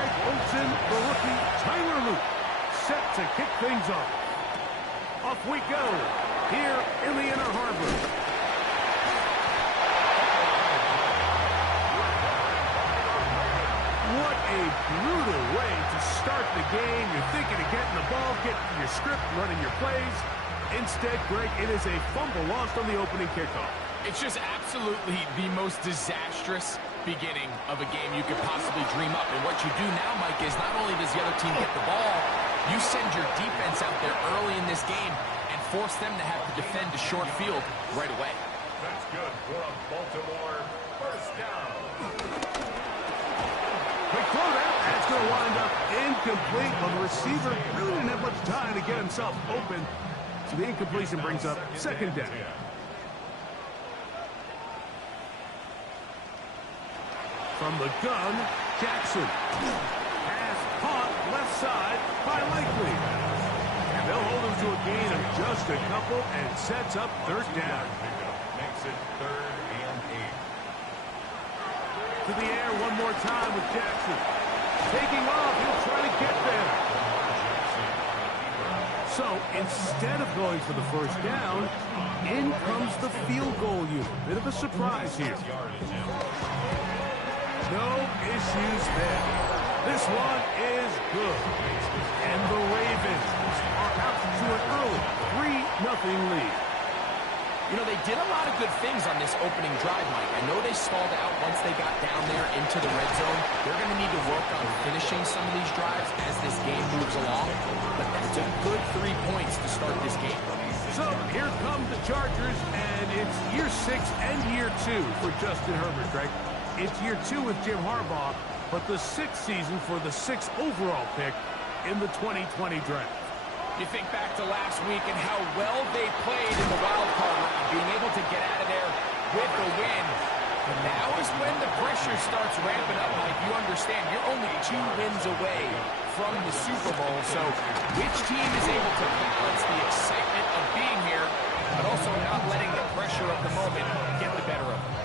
Greg Olsen, the rookie Tyler Luke, set to kick things off. Off we go, here in the Inner Harbor. What a brutal way to start the game. You're thinking of getting the ball, getting your script, running your plays. Instead, Greg, it is a fumble lost on the opening kickoff. It's just absolutely the most disastrous beginning of a game you could possibly dream up. And what you do now, Mike, is not only does the other team get the ball, you send your defense out there early in this game and force them to have to defend a short field right away. That's good for a Baltimore first down. Quick throw there, and it's going to wind up incomplete. Well, the receiver really didn't have much time to get himself open. So the incompletion brings up second down. From the gun, Jackson. Pass caught left side by Likely. And they'll hold him to a gain of just a couple and sets up third down. Makes it 3rd and 8. To the air one more time with Jackson. Taking off, he'll try to get there. So instead of going for the first down, in comes the field goal unit. Bit of a surprise here. No issues there. This one is good. And the Ravens are out to an early 3-0 lead. You know, they did a lot of good things on this opening drive, Mike. I know they stalled out once they got down there into the red zone. They're going to need to work on finishing some of these drives as this game moves along. But that's a good 3 points to start this game. So here come the Chargers, and it's year 6 and year 2 for Justin Herbert, Greg. It's year 2 with Jim Harbaugh, but the 6th season for the 6th overall pick in the 2020 draft. You think back to last week and how well they played in the wild card round, being able to get out of there with a win. And now is when the pressure starts ramping up, Mike. You understand, you're only 2 wins away from the Super Bowl. So which team is able to balance the excitement of being here, but also not letting the pressure of the moment get the better of them?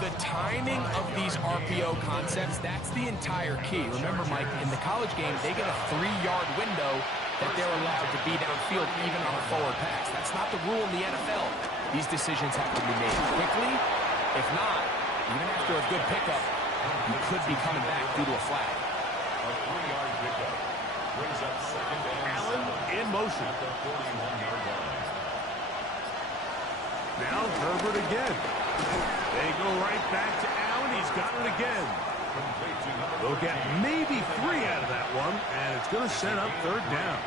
The timing of these RPO concepts, that's the entire key. Remember, Mike, in the college game, they get a 3-yard window that they're allowed to be downfield even on a forward pass. That's not the rule in the NFL. These decisions have to be made quickly. If not, even after a good pickup, you could be coming back due to a flag. A 3-yard pickup brings up 2nd and Allen 7 in motion. at the 41-yard line. Now Herbert again. They go right back to Allen. He's got it again. They'll get maybe 3 out of that one, and it's going to set up third down.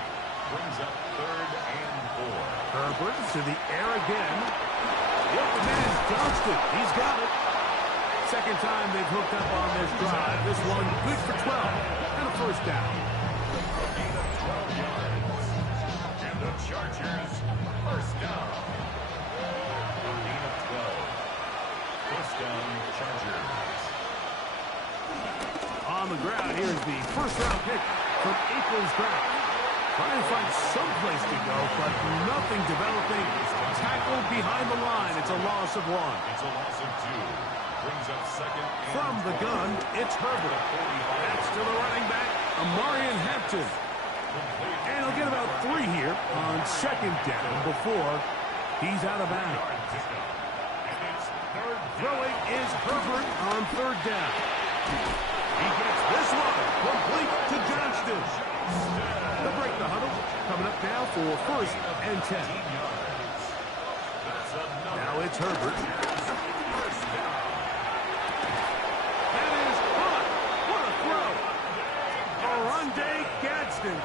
Brings up 3rd and 4. Herbert to the air again. Yep, the man's Johnston. He's got it. Second time they've hooked up on this drive. This one good for 12 and a first down. A gain of 12 yards. And the Chargers first down. A gain of 12. First down, Chargers. On the ground, here's the first-round pick from April's draft. Trying to find some place to go, but nothing developing. Tackled behind the line. It's a loss of 1. It's a loss of 2. Brings up 2nd and From the 4. gun, it's Herbert. That's to the running back, Amarian Hampton. And he'll get about 3 here on second down before he's out of bounds. Throwing is Herbert on third down. He gets this one complete to Johnston. They'll break the huddle. Coming up now for 1st and 10. Now it's Herbert. That is caught. What a throw. Oronde Gadsden.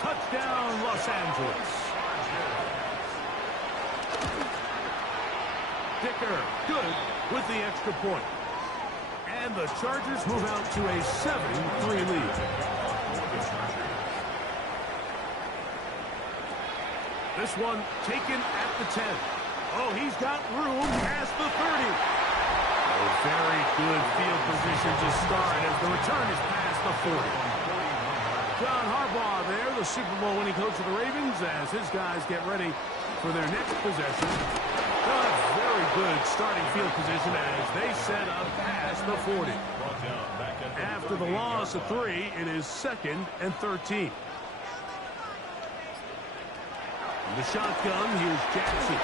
Touchdown, Los Angeles. Dicker, good with the extra point. And the Chargers move out to a 7-3 lead. This one taken at the 10. Oh, he's got room past the 30. A very good field position to start as the return is past the 40. John Harbaugh there, the Super Bowl winning coach of the Ravens, as his guys get ready for their next possession. A very good starting field position as they set up past the 40. After the loss of 3, it is 2nd and 13. The shotgun, here's Jackson.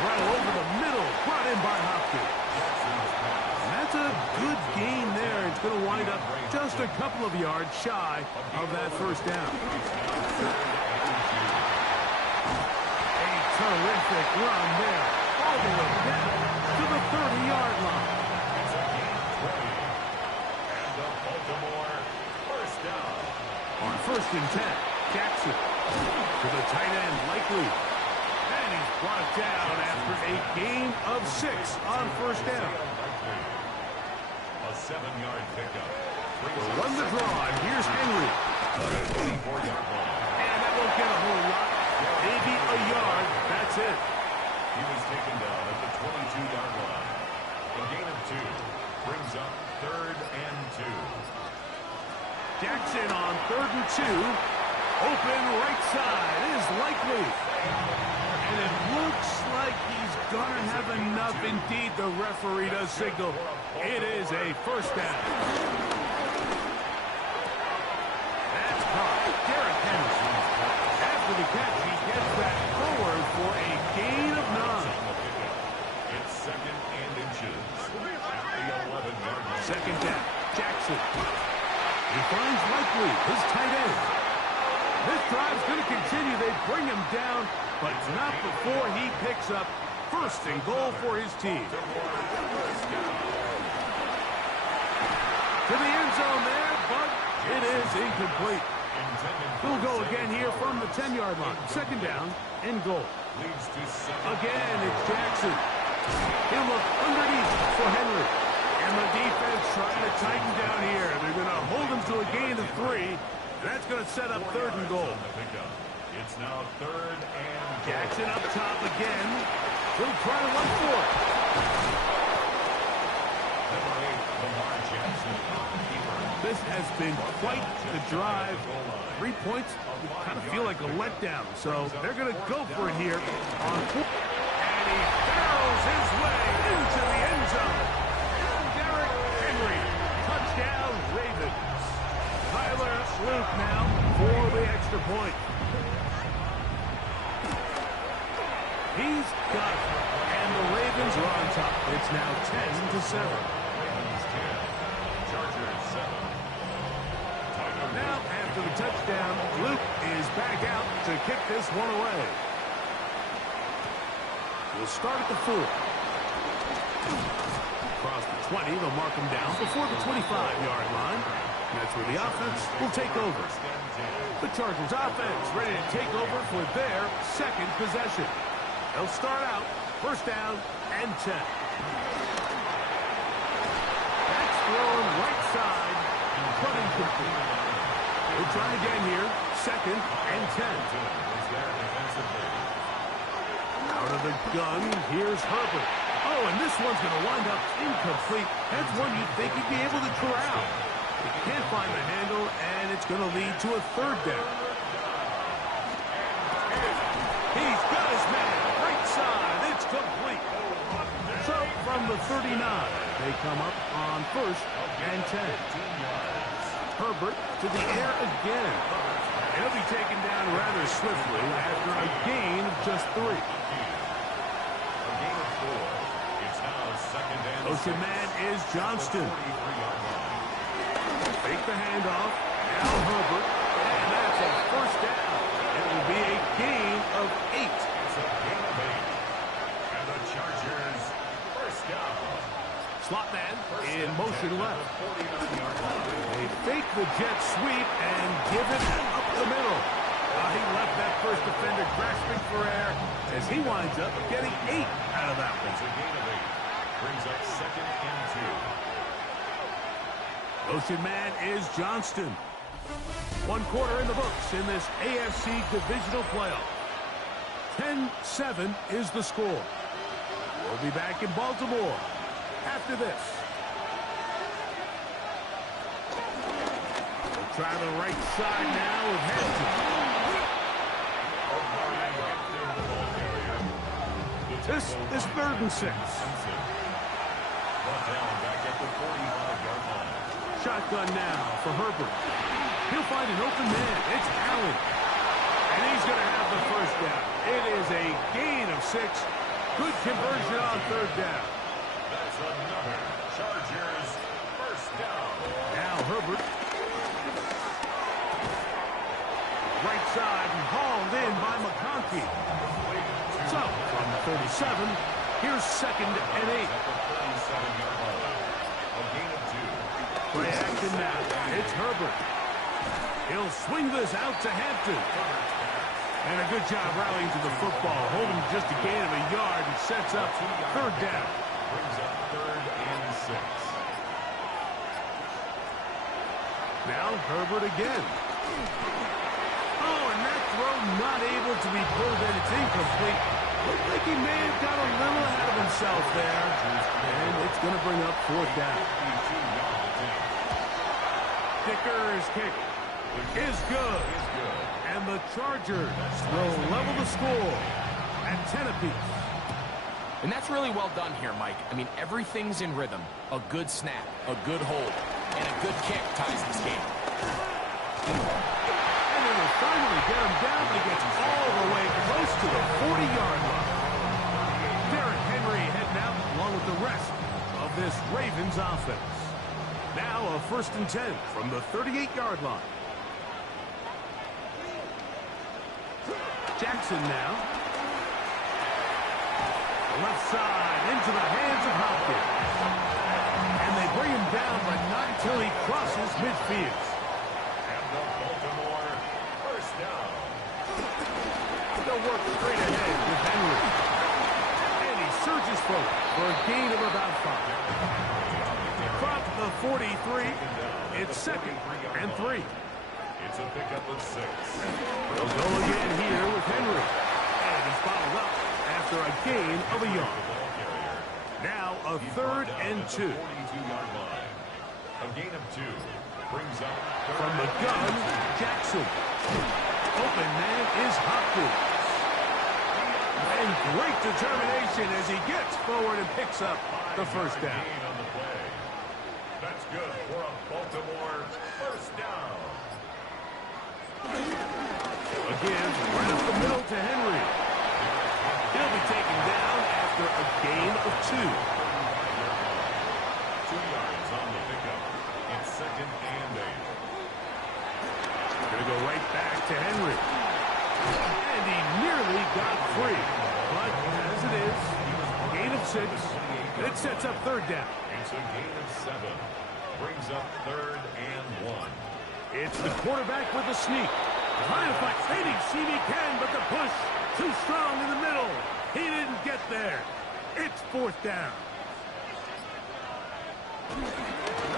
Right over the middle, brought in by Hopkins. And that's a good gain there. It's going to wind up just a couple of yards shy of that first down. A terrific run there, all the way down to the 30-yard line. And the Baltimore first down. On 1st and 10, Jackson to the tight end, Likely. And he's brought down after a gain of 6 on 1st down. A 7-yard pickup. We'll run the draw, and here's Henry. And that won't get a whole lot. Maybe a yard. That's it. He was taken down at the 22-yard line. A gain of 2 brings up 3rd and 2. Jackson on 3rd and 2. Open right side is Likely. And it looks like he's going to have enough. Indeed, the referee does signal. It is a first down. That's caught. Derrick Henry. After the catch, he gets that forward for a gain of 9. It's 2nd and inches. At the 11-yard line. 2nd down. Jackson. He finds Likely, his tight end. This drive's going to continue. They bring him down, but not before he picks up 1st and goal for his team. To the end zone there, but it is incomplete. He'll go again here from the 10-yard line. 2nd down and goal. Again, it's Jackson. He'll look underneath for Henry. And the defense trying to tighten down here. They're going to hold him to a gain of 3. That's going to set up 3rd and goal. It's now 3rd and Jackson up top again. He'll try to run for it. This has been quite the drive. 3 points, you kind of feel like a letdown. So they're going to go for it here on 4. And he barrels his way into the end zone. Derrick Henry, touchdown Ravens. Tyler Luke now for the extra point. He's got it. And the Ravens are on top. It's now 10-7. Ravens 10. Chargers 7. Now, after the touchdown, Luke is back out to kick this one away. We'll start at the 4. Across the 20, they'll mark him down before the 25-yard line. That's where the offense will take over. The Chargers offense ready to take over for their 2nd possession. They'll start out 1st down and 10. That's thrown right side, but incomplete. We'll try again here, 2nd and 10. Out of the gun, here's Herbert. Oh, and this one's going to wind up incomplete. That's one you'd think he'd be able to corral. He can't find the handle, and it's going to lead to a 3rd down. He's got his man. Right side. It's complete. So, from the 39, they come up on 1st and 10. Herbert to the air again. He'll be taken down rather swiftly after a gain of just 3. Motion man is Johnston. Fake the handoff. Now Herbert. And that's a 1st down. It will be a gain of 8. It's a gain of 8. And the Chargers 1st down. Slot man in motion left. They fake the jet sweep and give it up the middle. He left that first defender grasping for air as he winds up getting 8 out of that one. It's a gain of 8. Brings up 2nd and 2. Motion man is Johnston. 1 quarter in the books in this AFC divisional playoff. 10-7 is the score. We'll be back in Baltimore after this. We'll try the right side now with Hampton. The This 3rd and 6. Brought down back at the 45-yard line. Shotgun now for Herbert. He'll find an open man. It's Allen. And he's going to have the first down. It is a gain of 6. Good conversion on 3rd down. That's another Chargers first down. Now Herbert. Right side and hauled in by McConkey. So, from the 37, here's 2nd and 8. At the 37-yard line. A gain of 2. Play action now. It's Herbert. He'll swing this out to Hampton. And a good job rallying to the football. Holding just a gain of a yard and sets up 3rd down. Brings up 3rd and 6. Now Herbert again. Oh, and that throw not able to be pulled in. It's incomplete. Looked like he may have got a little ahead of himself there. And it's going to bring up 4th down. Kicker's kick is good. And the Chargers will level the score at 10 apiece. And that's really well done here, Mike. I mean, everything's in rhythm. A good snap, a good hold, and a good kick ties this game. And they will finally get him down, but he gets all the way close to the 40-yard line. Derrick Henry heading out along with the rest of this Ravens offense. Now a 1st and 10 from the 38-yard line. Jackson now. Left side into the hands of Hopkins. And they bring him down, but not until he crosses midfield. And the Baltimore first down. They'll work straight ahead with Henry. And he surges forward for a gain of about 5. From the 43, it's 2nd and 3. It's a pickup of 6. They'll go again here with Henry. And he's followed up after a gain of a yard. Now a 3rd and 2. 42-yard line. A gain of 2 brings up From the gun, Jackson. Open man is Hopkins. And great determination as he gets forward and picks up the first down. gain on the play. That's good for a Baltimore first down. Again, right up the middle to Henry. He'll be taken down after a gain of 2. 2 yards on the pickup. It's 2nd and 8. Going to go right back to Henry. And he nearly got free. But as it is, a gain of 6. And it sets up 3rd down. It's a gain of 7. Brings up 3rd and 1. It's the quarterback with the sneak. Trying to fight. Fading CB can, but the push too strong in the middle. He didn't get there. It's 4th down.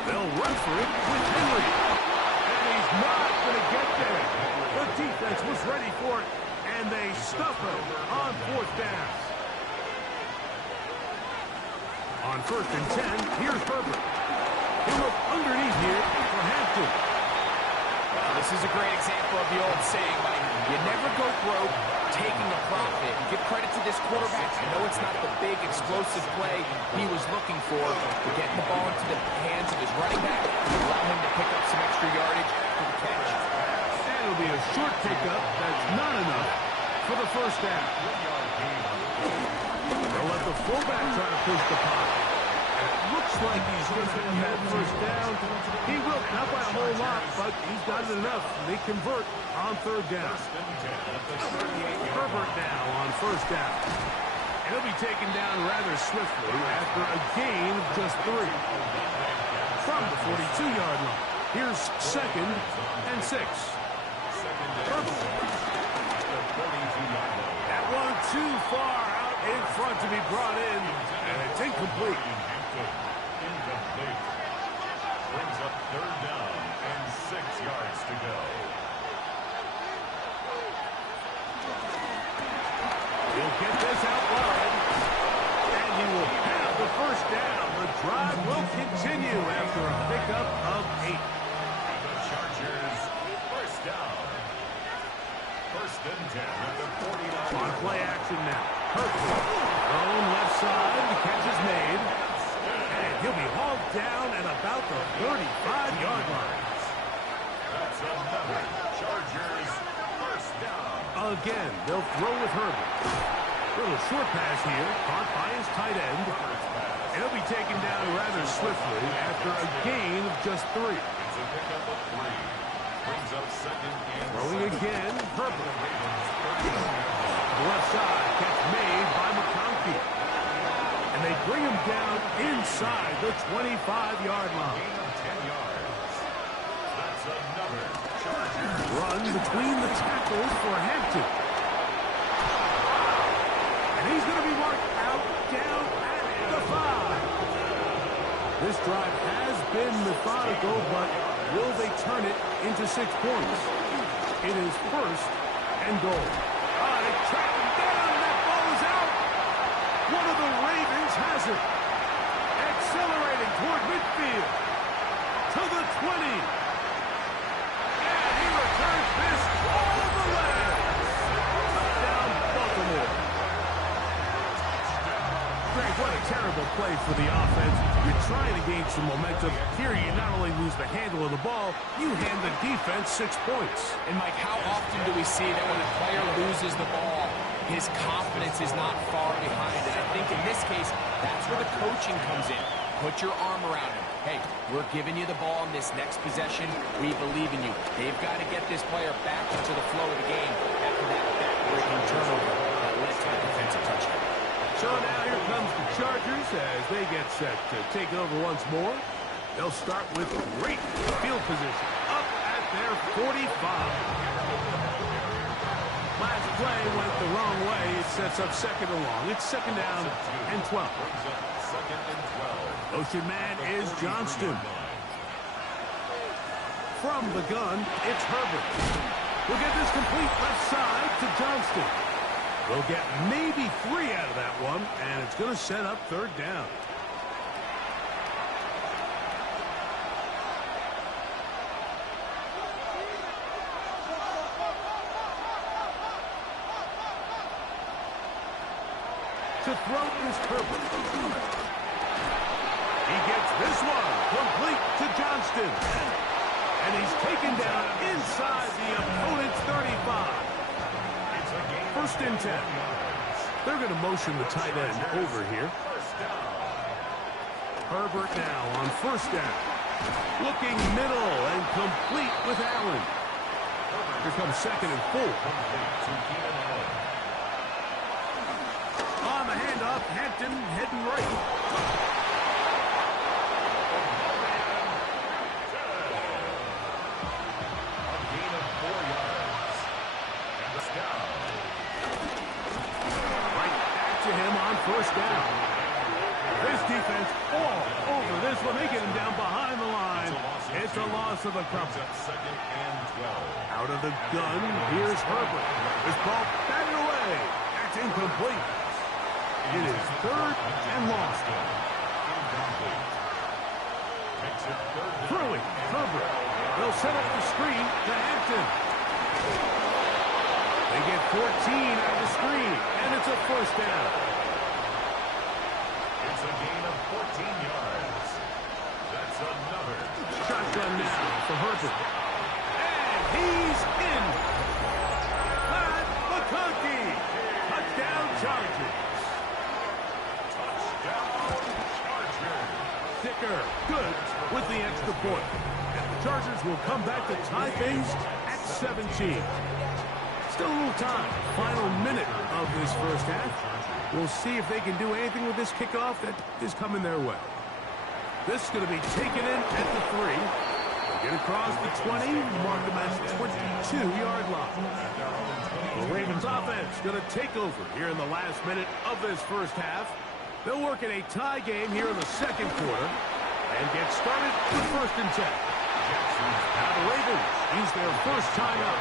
They'll run for it with Henry. And he's not going to get there. The defense was ready for it, and they stuff him on 4th down. On 1st and 10, here's Herbert. He'll look underneath here for Hampton. This is a great example of the old saying, Mike, you never go broke taking a profit. Give credit to this quarterback. I know it's not the big, explosive play he was looking for, but getting the ball into the hands of his running back will allow him to pick up some extra yardage for the catch. And it'll be a short pickup that's not enough for the first down. They'll let the fullback try to push the pocket. Looks like he's going to have that first down. He will, not by a whole lot, but he's got it enough. They convert on 3rd down. Herbert now on 1st down. And he'll be taken down rather swiftly after a gain of just 3. From the 42-yard line, here's 2nd and 6. Herbert. That one too far out in front to be brought in, and it's incomplete. Incomplete. Brings up 3rd down and 6 yards to go. He'll get this out wide, and he will have the first down. The drive will continue after a pickup of 8. The Chargers first down. 1st and 10 at the 49. On play action now. Herbert Thrown left side. The catch is made. And he'll be hauled down at about the 35-yard line. That's another Chargers first down. Again, they'll throw with Herbert. Little short pass here, caught by his tight end. And he'll be taken down rather swiftly after a gain of just 3. It's a pickup of 3. Brings up second and Throwing 7. again, Herbert. Ravens Left side, catch made by McConkey. And they bring him down inside the 25-yard line. gain of 10 yards. That's another Chargers. Run between the tackles for Hampton. And he's going to be marked out down at the 5. This drive has been methodical, but will they turn it into 6 points? It is first and goal. They track him down, and that ball is out. One of the Ravens has it. Accelerating toward midfield. To the 20. And he returns this all the way. Touchdown, Baltimore. Greg, what a terrible play for the offense. You're trying to gain some momentum. Here you not only lose the handle of the ball, you hand the defense 6 points. And, Mike, how often do we see that when a player loses the ball, his confidence is not far behind? And I think in this case, that's where the coaching comes in. Put your arm around him. Hey, we're giving you the ball in this next possession. We believe in you. They've got to get this player back into the flow of the game after that back-breaking turnover that led to the defensive touchdown. So now here comes the Chargers as they get set to take over once more. They'll start with great field position up at their 45. Last play went the wrong way. It sets up second and long. It's second down and 12. Brings up second and 12. Motion man is Johnston. From the gun, it's Herbert. We'll get this complete left side to Johnston. They'll get maybe 3 out of that one, and it's going to set up third down. To throw is Herbert. He gets this one complete to Johnston. And he's taken down inside the opponent's 35. First and 10. They're going to motion the tight end over here. Herbert now on first down. Looking middle and complete with Allen. Here comes second and 4. On the handoff, Hampton heading right. First down. This defense all over this one. They get him down behind the line. It's a loss of a couple. Second and 12. Out of the gun, here's Herbert. This ball batted away. That's incomplete. It is third and long. Throwing, Herbert. They'll set up the screen to Hampton. They get 14 out of the screen, and it's a first down. It's a gain of 14 yards. That's another. Shotgun now for Herbert. And he's in. Pat McConkey. Touchdown Chargers. Touchdown Chargers. Dicker good with the extra point. And the Chargers will come back to tie things at 17. Still a little time. Final minute of this first half. We'll see if they can do anything with this kickoff that is coming their way. This is going to be taken in at the 3. They'll get across the 20, mark them at the 22-yard line. The Ravens offense going to take over here in the last minute of this first half. They'll work in a tie game here in the second quarter and get started with first and 10. Now the Ravens use their first time out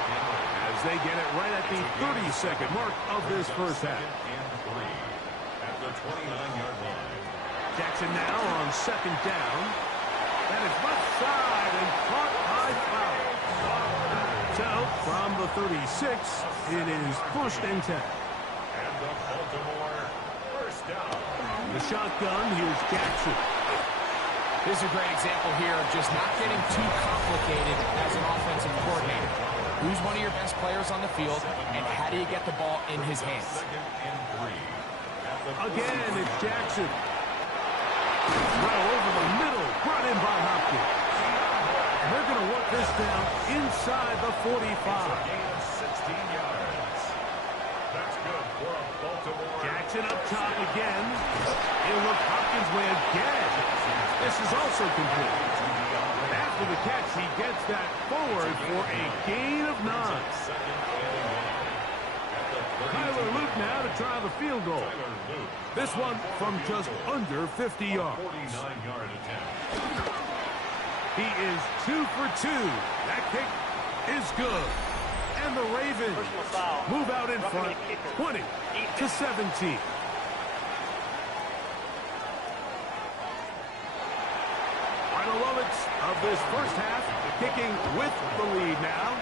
as they get it right at the 30-second mark of this first half. At the 29-yard line. Jackson now on second down. That is left side and caught by Fowler. So from the 36, it is first and 10. And the Baltimore first down. The shotgun, here's Jackson. This is a great example here of just not getting too complicated as an offensive coordinator. Who's one of your best players on the field, and how do you get the ball in his hands? Second and 3. Again, it's Jackson. Throw over the middle, brought in by Hopkins. And they're going to work this down inside the 45. Gain of 16 yards. That's good for a Baltimore. Jackson up top again. He'll look Hopkins' way again. This is also complete. After the catch, he gets that forward for a gain of 9. Tyler Luke now to try the field goal. This one from just under 50 yards. 49-yard attempt. He is 2 for 2. That kick is good. And the Ravens move out in front, 20-17. Final moments of this first half, kicking with the lead now,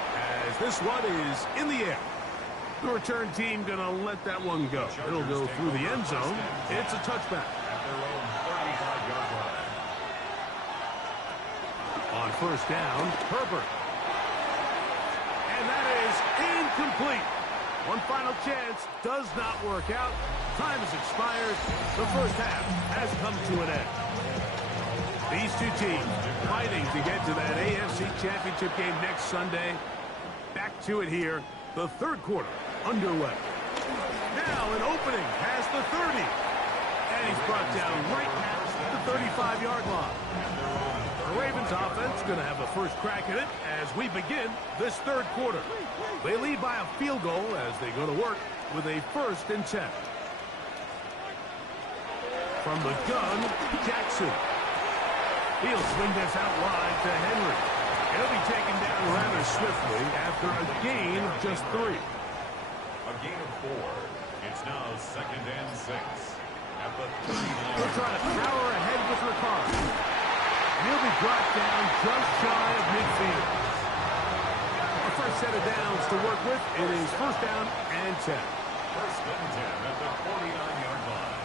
as this one is in the air. The return team going to let that one go. It'll go through the end zone. It's a touchback. At their own 35-yard line. On first down, Herbert. And that is incomplete. One final chance does not work out. Time has expired. The first half has come to an end. These two teams fighting to get to that AFC Championship game next Sunday. Back to it here. The third quarter underway. Now an opening past the 30. And he's brought down right past the 35-yard line. The Ravens offense going to have a first crack at it as we begin this third quarter. They lead by a field goal as they go to work with a 1st and 10. From the gun, Jackson. He'll swing this out wide to Henry. He'll be taken down rather swiftly after a gain of just 3. A gain of 4. It's now 2nd and 6. At the 39. They'll try to power ahead with Ricard. He'll be brought down just shy of midfield. The first set of downs to work with. It is 1st down and 10. 1st and 10 at the 49-yard line.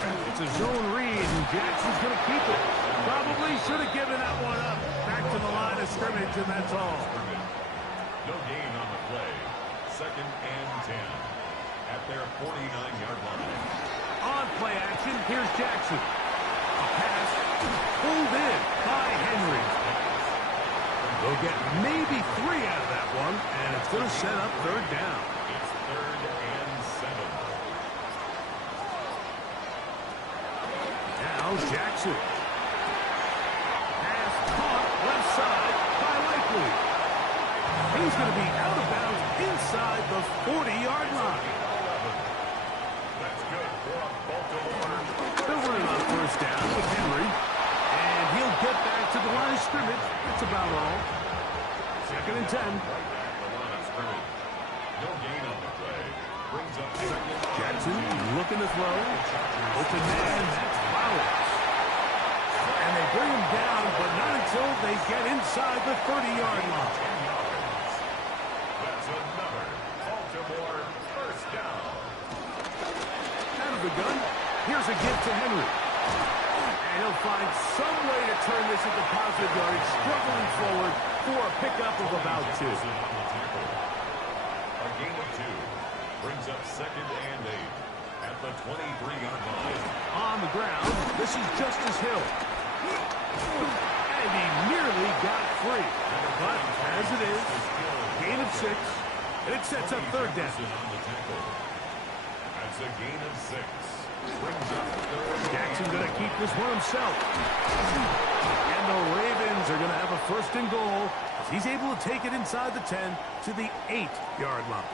It's a zone read, and Jackson's going to keep it. Probably should have given that one up. Back to the line of scrimmage, and that's all. No gain on the play. 2nd and 10 at their 49-yard line. On play action, here's Jackson. A pass pulled in by Henry. They'll get maybe 3 out of that one, and it's going to set up 3rd down. It's 3rd and 7. Now Jackson. Pass caught left side by Likely. He's going to be out of bounds inside the 40-yard line. That's good for a Baltimore. They're running on 1st down with Henry. And he'll get back to the line of scrimmage. That's about all. 2nd and 10. Right at the line of scrimmage. No gain on the play. Brings up 2nd. Jackson looking to throw. Open man, that's Flowers. And they bring him down, but not until they get inside the 30-yard line. 10 yards. That's another Baltimore 1st down. Out of the gun, here's a give to Henry. And he'll find some way to turn this into positive yardage, struggling forward for a pickup of about 2. On the tackle. A gain of 2. Brings up 2nd and 8 at the 23-yard line. On the ground, this is Justice Hill. And he nearly got free. But as it is, gain of 6, and it sets up 3rd down. On the tackle. That's a gain of 6. Brings up 3rd. Jackson going to keep this one himself. And the Ravens are going to have a 1st and goal as he's able to take it inside the 10 to the 8-yard line.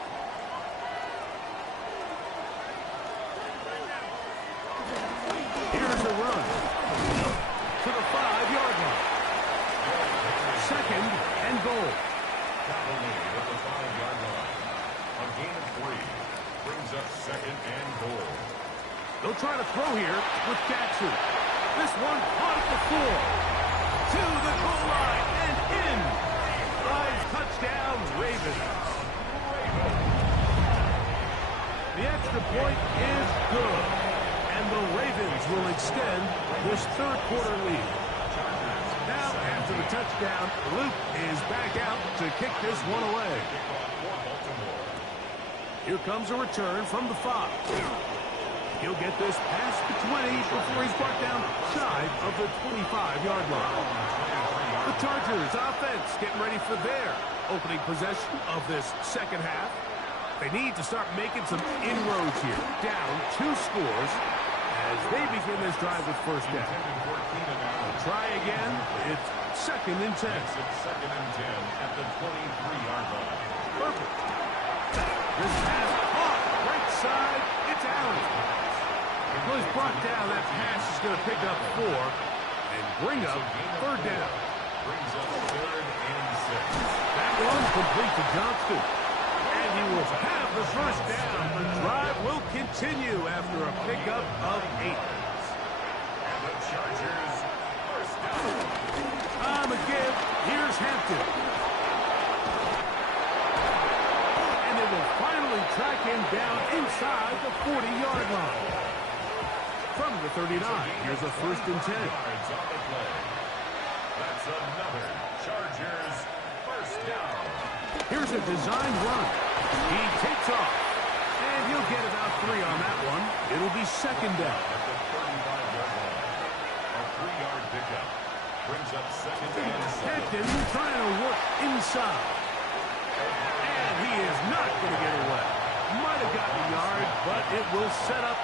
Here's a run to the 5-yard line. 2nd and goal. Cavalry at the 5-yard line. A gain of 3. Brings up 2nd and goal. They'll try to throw here with Jackson. This one caught at the floor. To the goal line and in. Rise touchdown, Ravens. The extra point is good. will extend this third quarter lead. Now, after the touchdown, Luke is back out to kick this one away. Here comes a return from the 5. He'll get this past the 20 before he's brought down shy of the 25-yard line. The Chargers offense getting ready for their opening possession of this second half. They need to start making some inroads here. Down 2 scores as they begin this drive with first down. Try again. It's 2nd and 10. Second and 10 at the 23-yard line. Perfect. This pass caught. Right side. It's Allen. Well, he's brought down. That pass is going to pick up 4 and bring up third down. Brings up 3rd and 6. That one's complete to Johnston. And he will have the first down. The drive will continue after a pickup of 8. And the Chargers first down. On the give, here's Hampton. And they will finally track him down inside the 40-yard line. From the 39, here's a 1st and 10. Yards on the play. That's another Chargers first down. Here's a designed run. He takes off. And he'll get about 3 on that one. It'll be 2nd down. At the 35-yard line. A 3-yard pickup. Brings up 2nd and 7. Hampton trying to work inside. And he is not going to get away. Might have gotten a yard, but it will set up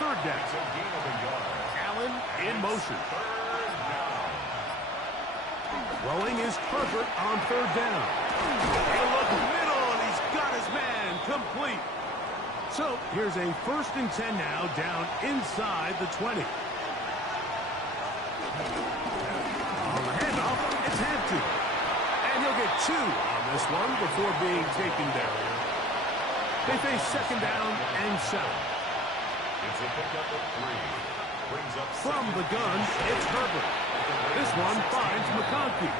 third down. It's a gain of a yard. Allen in motion. 3rd down. Throwing is Herbert on 3rd down. They look middle, and he's got his man complete. So here's a 1st and 10 now, down inside the 20. On the handoff, it's Hampton. And he'll get 2 on this one before being taken down. They face 2nd down and 7. It's a pickup of 3. Brings up From the gun, it's Herbert. This one finds McConkey.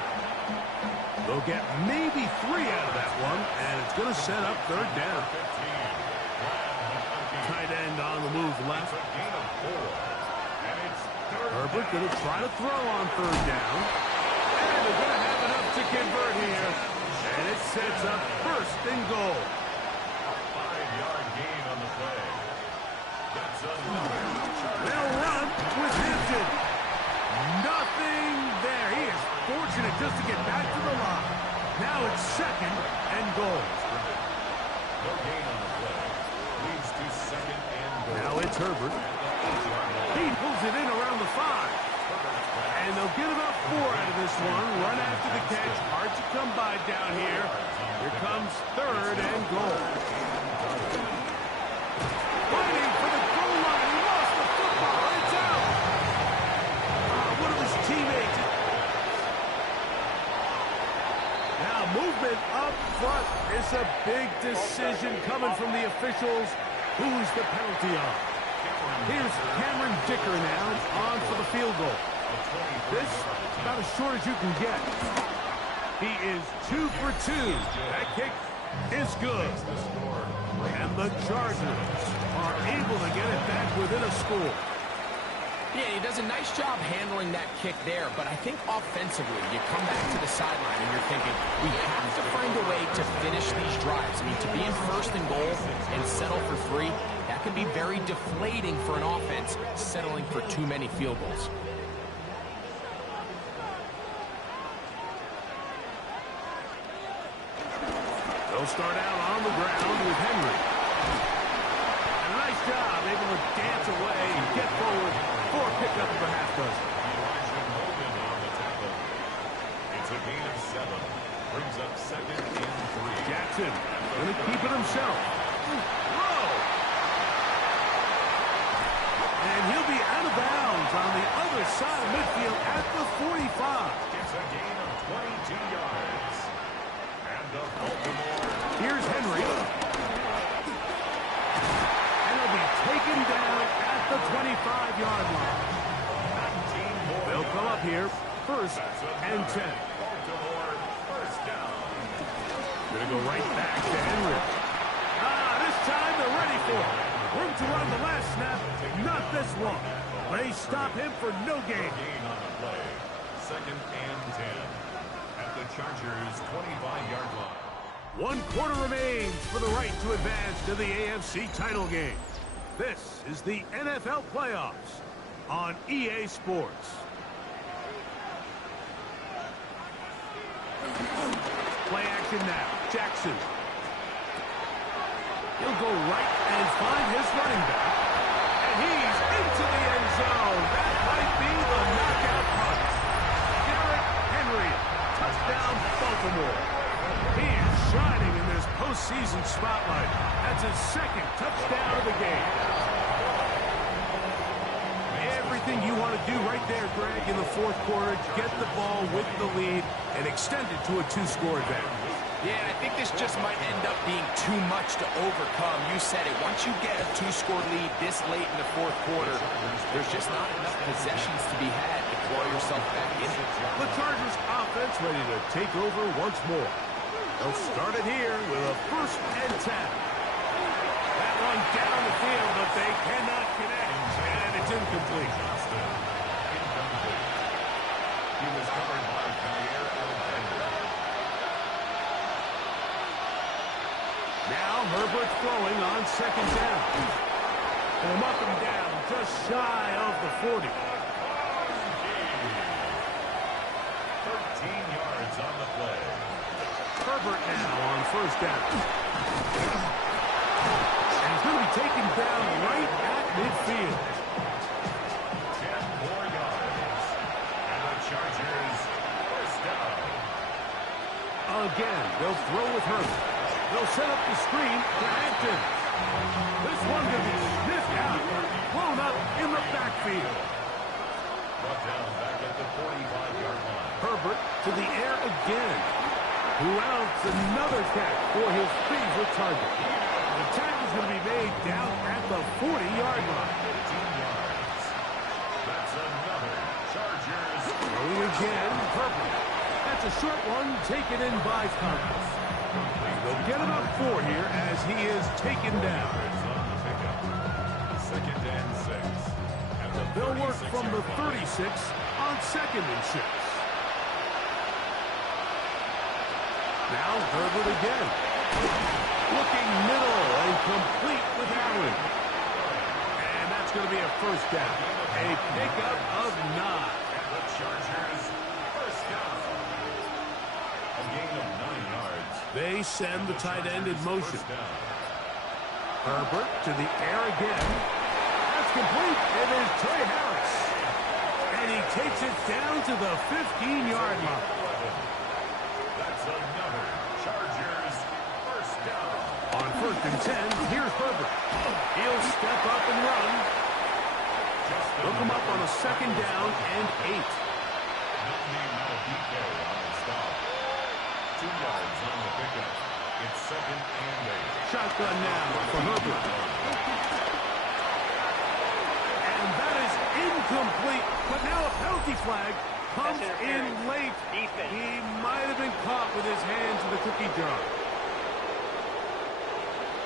They'll get maybe 3 out of that one, and it's going to set up third down. 15. Tight end on the move left. It's a gain of 4. And it's 3rd Herbert going to try to throw on 3rd down. And they're going to have enough to convert here. And it sets up 1st and goal. 5-yard gain on the play. That's another Chargers. They'll run with Hampton. Nothing there. He is fortunate just to get back to the line. Now it's 2nd and goal. No gain on the play. Leads to 2nd and goal. Now it's Herbert. He pulls it in around the 5. And they'll get about 4 out of this one. Run after the catch. Hard to come by down here. Here comes 3rd and goal. Fighting for the goal line. He lost the football. It's out. One of his teammates. Now movement up front. It's a big decision coming from the officials. Who's the penalty on? Here's Cameron Dicker now on for the field goal. This about as short as you can get. He is 2 for 2. That kick is good. And the Chargers are able to get it back within a score. Yeah, he does a nice job handling that kick there, but I think offensively, you come back to the sideline and you're thinking, we have to find a way to finish these drives. I mean, to be in 1st and goal and settle for 3, that can be very deflating for an offense, settling for too many field goals. They'll start out on the ground with Henry. And a nice job, able to dance away and get forward for a pickup of a half dozen. Elijah Molden on the tackle. It's a gain of 7. Brings up 2nd and 3. Jackson going to keep it himself. Throw! And he'll be out of bounds on the other side of midfield at the 45. It's a gain of 22 yards. And the Baltimore. Here's Henry. And he'll be taken down at the 25-yard line. 19 more They'll come up here, 1st and 10. Baltimore first down. Gonna go right back to Henry. This time they're ready for it. Room to run the last snap, not this one. They stop him for no gain. Gain on the play. Second and 10. At the Chargers' 25-yard line. 1 quarter remains for the right to advance to the AFC title game. This is the NFL playoffs on EA Sports. Play action now. Jackson. He'll go right and find his running back. And he's into the end zone. That might be the knockout punch. Derrick Henry. Touchdown, Baltimore. He is shining in this postseason spotlight. That's his second touchdown of the game. Everything you want to do right there, Greg, in the fourth quarter, get the ball with the lead and extend it to a 2-score advantage. Yeah, I think this just might end up being too much to overcome. You said it. Once you get a 2-score lead this late in the fourth quarter, there's just not enough possessions to be had to claw yourself back in it. The Chargers offense ready to take over once more. They'll start it here with a 1st and 10. That one down the field, but they cannot connect. And it's incomplete. Incomplete. He was covered by Jair Alexander. Now Herbert throwing on 2nd down. And up and down, just shy of the 40. 13 yards on the play. Herbert now on 1st down. And he's going to be taken down right at midfield. 10 more yards. And the Chargers 1st down. Again, they'll throw with Herbert. They'll set up the screen to Hampton. This one going to be sniffed out. Blown up in the backfield. Brought down back at the 45-yard line. Herbert to the air again. Who else? Another catch for his favorite target. The tackle is going to be made down at the 40-yard line. 15 yards. That's another Chargers. Throwing again, Herbert. That's a short one taken in by Thomas. They'll get about 4 here as he is taken down. Yards on the pickup. 2nd and 6. At the They'll work from the 36-yard line. 36 on 2nd and 6. Now Herbert again. Looking middle and complete with Allen. And that's going to be a 1st down. A pickup of 9. And the Chargers 1st down. A gain of 9 yards. They send the tight end in motion. 1st down. Herbert to the air again. That's complete. It is Trey Harris. And he takes it down to the 15-yard line. 11. That's another Chargers 1st down. On 1st and 10, here's Herbert. He'll step up and run. Look him up on a 2nd down and 8. Nicknamed Madubuike on the stop. 2 yards on the pickup. It's 2nd and 8. Shotgun now for Herbert. And that is incomplete. But now a penalty flag comes in late. He might have been caught with his hand to the cookie jar.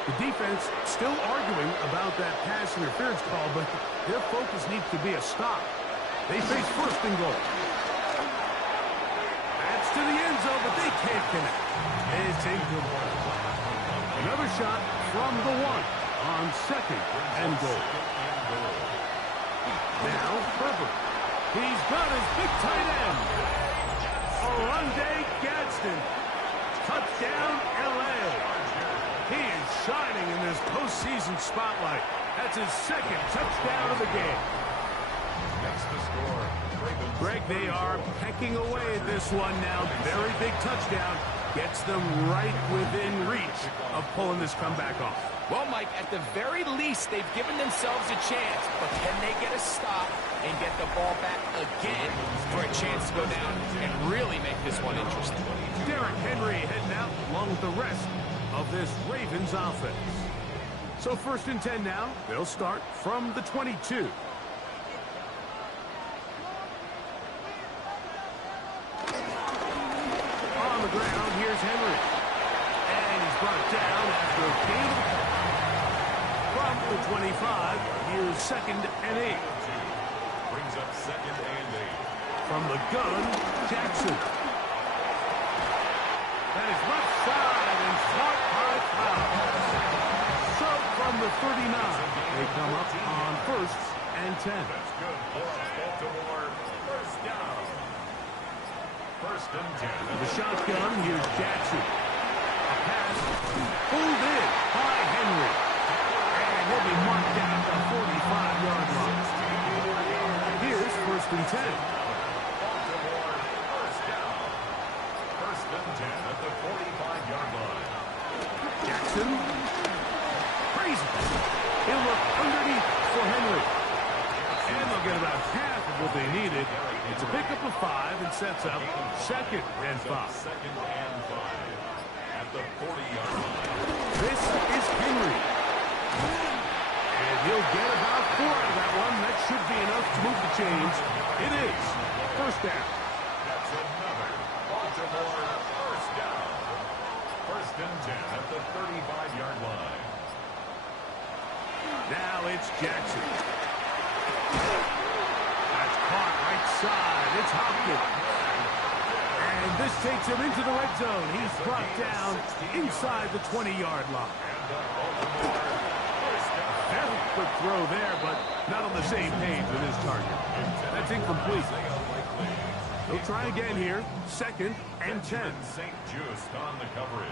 The defense still arguing about that pass interference call, but their focus needs to be a stop. They face 1st and goal. That's to the end zone, but they can't connect. It's incomplete. Another shot from the 1 on 2nd and goal. Now Herbert. He's got his big tight end. Oronde Gadsden. Touchdown, L.A. He is shining in this postseason spotlight. That's his 2nd touchdown of the game. That's the score. Ravens. Greg, they are pecking away at this one now. Very big touchdown. Gets them right within reach of pulling this comeback off. Well, Mike, at the very least, they've given themselves a chance, but can they get a stop and get the ball back again for a chance to go down and really make this one interesting? Derrick Henry heading out along with the rest of this Ravens offense. So 1st and 10 now. They'll start from the 22. On the ground, here's Henry. And he's brought down after a gain. From the 25, here's 2nd and 8. up second and 8. From the gun, Jackson. That is left side and caught by Powell. So from the 39, they come up on 1st and 10. That's good for Baltimore. First down. 1st and 10. The shotgun, here's Jackson. A pass pulled in by Henry. And he'll be marked down at the 45-yard line. Here's 1st and 10. Baltimore, first down. 1st and 10 at the 45-yard line. Jackson. Crazy. He'll look underneath for Henry. And they'll get about half of what they needed. It's a pickup of 5 and sets up 2nd and 5. 2nd and 5 at the 40-yard line. This is Henry. And he'll get about 4 out of that one. That should be enough to move the chains. It is. First down. That's another Baltimore first down. 1st and 10 at the 35-yard line. Now it's Jackson. That's caught right side. It's Hopkins. And this takes him into the red zone. He's brought down inside the 20-yard line. Very quick throw there, but not on the same page with his target. That's incomplete. He'll try again here. 2nd and 10. St. Just on the coverage.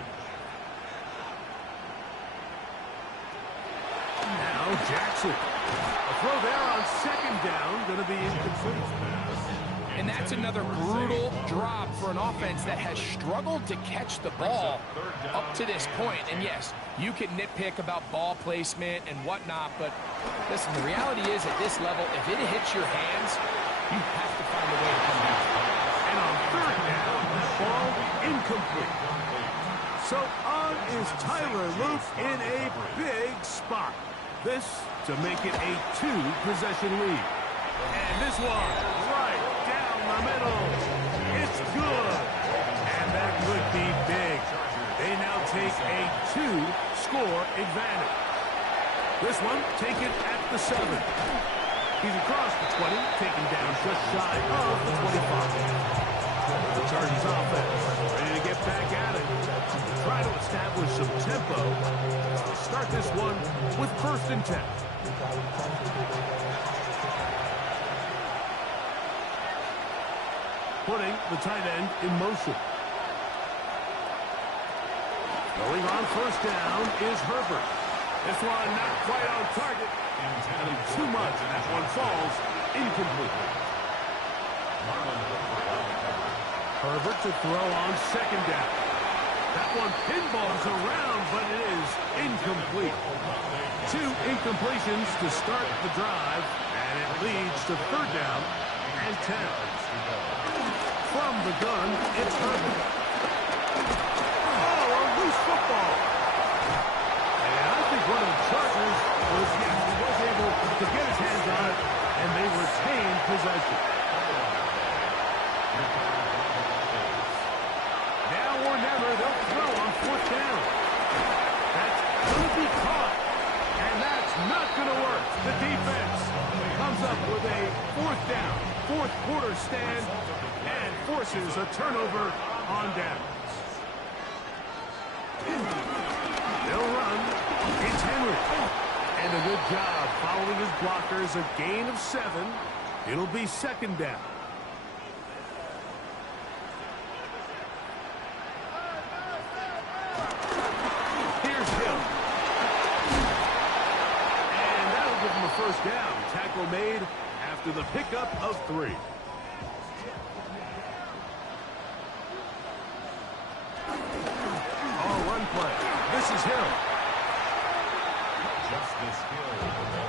Now Jackson. A throw there on 2nd down. Going to be incomplete. And that's another brutal drop for an offense that has struggled to catch the ball up to this point. And yes, you can nitpick about ball placement and whatnot, but listen, the reality is at this level, if it hits your hands, you have to find a way to come back. And on 3rd down, that ball incomplete. So on is Tyler Luke in a big spot. This to make it a 2-possession lead. And this one right down the middle. It's good. And that could be big. They now take a 2-score advantage. This one taken at the 7. He's across the 20, taken down just shy of the 25. The Chargers offense ready to get back at it. Try to establish some tempo. Start this one with 1st and 10. Putting the tight end in motion. Going on 1st down is Herbert. This one not quite on target. And too much, and that one falls incomplete. Herbert to throw on 2nd down. That one pinballs around, but it is incomplete. 2 incompletions to start the drive, and it leads to 3rd down and 10. From the gun, it's Herbert. Oh, a loose football. And I think one of the Chargers was able to get his hands on it, and they retained possession. Now or never, they'll throw on 4th down. That's going to be caught, and that's not going to work. The defense comes up with a 4th down, 4th quarter stand, and forces a turnover on downs. They'll run. It's Henry. And a good job following his blockers. A gain of 7. It'll be 2nd down. Here's Hill. And that'll give him a 1st down. Tackle made after the pickup of 3. This is Hill. Justice Hill.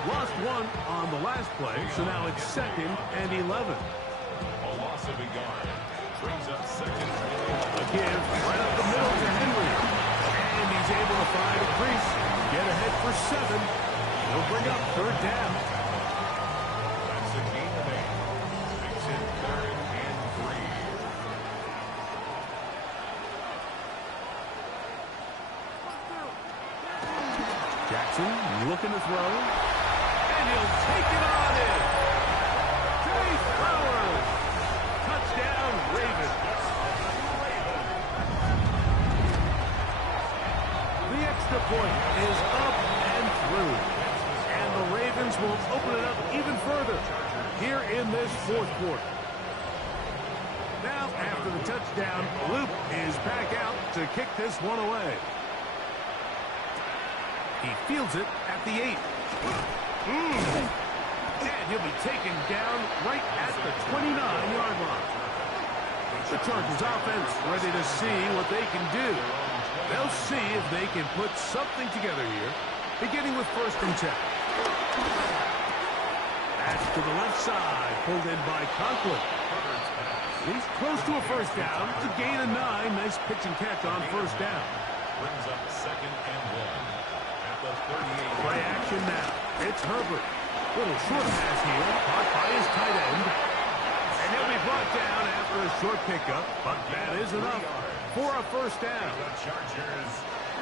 Lost 1 on the last play, so now it's 2nd and 11. A loss of a yard. Brings up 2nd and 11. A give right up the middle to Henry. And he's able to find a crease. Get ahead for 7. He'll bring up 3rd down. That's a gain of 8. Makes it 3rd and 3. Jackson looking to throw. And he'll take it on in. Chase extra point is up and through. And the Ravens will open it up even further here in this fourth quarter. Now, after the touchdown, Luke is back out to kick this one away. He fields it at the 8. And he'll be taken down right at the 29-yard line. The Chargers offense ready to see what they can do. They'll see if they can put something together here, beginning with 1st and 10. That's to the left side, pulled in by Conklin. He's close to a 1st down. It's a gain of 9. Nice pitch and catch on 1st down. Brings up 2nd and 1 at the 38. Play action now. It's Herbert. Little short pass here, caught by his tight end. And he'll be brought down after a short pickup, but that is enough for a 1st down. The Chargers,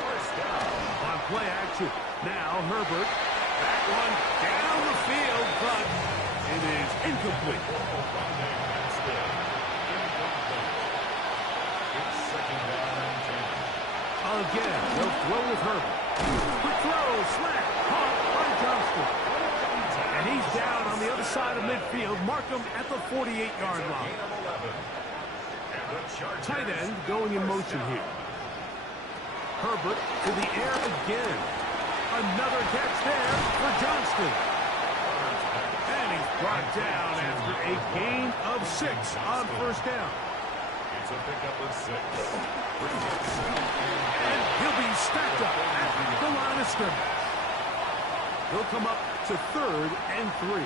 1st down. On play action, now Herbert. That one down the field, but it is incomplete. It's 2nd down and 10. Again, they'll throw with Herbert. Quick throw, slant, caught by Johnston. And he's down on the other side of midfield. Mark him at the 48-yard line. Tight end going in motion here. Herbert to the air again. Another catch there for Johnston. And he's brought down after a gain of 6 on 1st down. It's a pickup of 6. And he'll be stacked up at the line of scrimmage. He'll come up to 3rd and 3.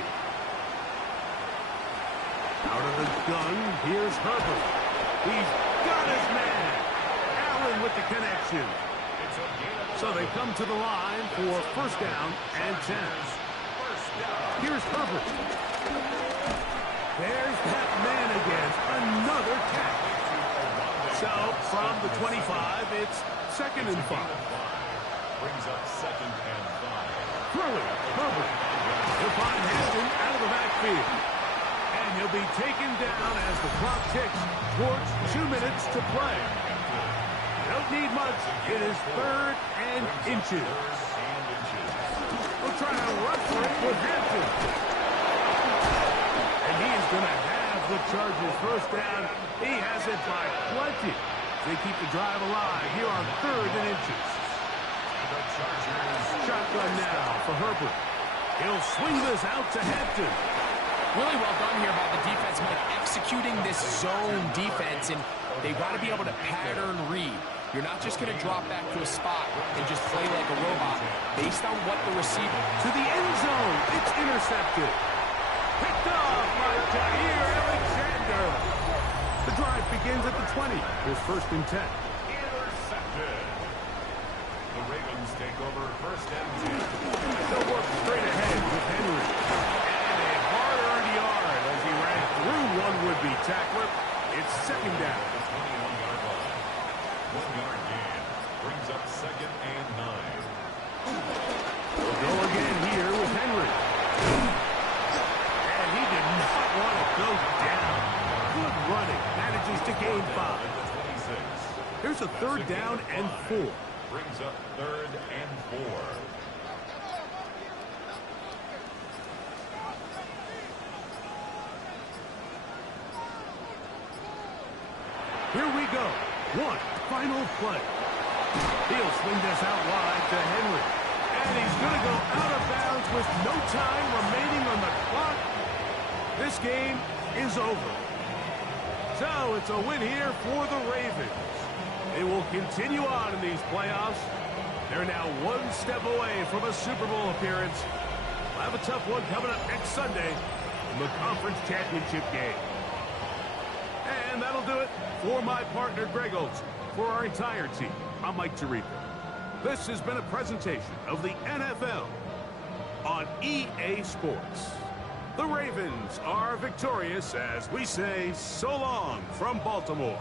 Out of the gun, here's Herbert. He's got his man. Allen with the connection. So they come to the line for 1st down and 10. Here's Herbert. There's that man again. Another catch. So from the 25, it's 2nd and 5. Brings up 2nd and 5. Throwing, Herbert. He'll find Hampton out of the backfield. And he'll be taken down as the clock ticks towards 2 minutes to play. Don't need much. It is 3rd and inches. We'll try to run for it with Hampton. And he is going to have the Chargers 1st down. He has it by plenty. They keep the drive alive here on 3rd and inches. Shotgun now for Herbert. He'll swing this out to Hampton. Really well done here by the defense, Mike, executing this zone defense, and they've got to be able to pattern read. You're not just going to drop back to a spot and just play like a robot based on what the receiver... To the end zone. It's intercepted. Picked off by Jair Alexander. The drive begins at the 20. Here's 1st and 10. Intercepted. The Ravens take over 1st and 10. They'll work straight ahead with Henry. And a hard-earned yard as he ran through one would-be tackler. It's 2nd down. 21-yard line. 1-yard gain. Brings up 2nd and 9. We'll go again here with Henry. And he did not want to go down. Good running. Manages to gain 5. Here's a 3rd down and 4. Brings up 3rd and 4. Here we go. One final play. He'll swing this out wide to Henry. And he's going to go out of bounds with no time remaining on the clock. This game is over. So it's a win here for the Ravens. They will continue on in these playoffs. They're now 1 step away from a Super Bowl appearance. We'll have a tough one coming up next Sunday in the conference championship game. And that'll do it for my partner, Greg Olson. For our entire team, I'm Mike Tirico. This has been a presentation of the NFL on EA Sports. The Ravens are victorious as we say so long from Baltimore.